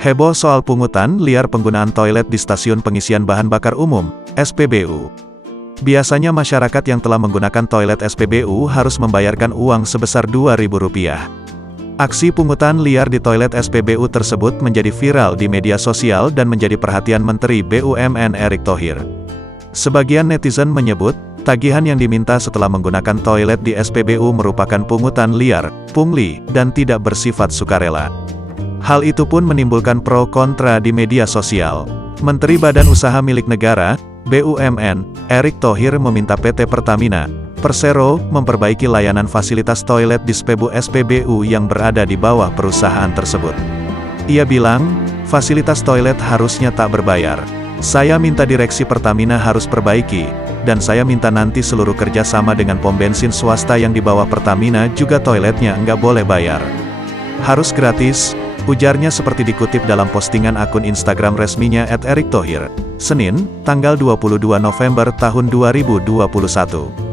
Heboh soal pungutan liar penggunaan toilet di stasiun pengisian bahan bakar umum, SPBU. Biasanya masyarakat yang telah menggunakan toilet SPBU harus membayarkan uang sebesar Rp2.000. Aksi pungutan liar di toilet SPBU tersebut menjadi viral di media sosial dan menjadi perhatian Menteri BUMN Erick Thohir. Sebagian netizen menyebut, tagihan yang diminta setelah menggunakan toilet di SPBU merupakan pungutan liar, pungli, dan tidak bersifat sukarela. Hal itu pun menimbulkan pro kontra di media sosial. Menteri Badan Usaha Milik Negara, BUMN, Erick Thohir meminta PT Pertamina, Persero, memperbaiki layanan fasilitas toilet di SPBU yang berada di bawah perusahaan tersebut. Ia bilang, fasilitas toilet harusnya tak berbayar. Saya minta direksi Pertamina harus perbaiki, dan saya minta nanti seluruh kerjasama dengan pom bensin swasta yang di bawah Pertamina juga toiletnya nggak boleh bayar. Harus gratis, ujarnya seperti dikutip dalam postingan akun Instagram resminya @erikthohir, Senin, tanggal 22 November tahun 2021.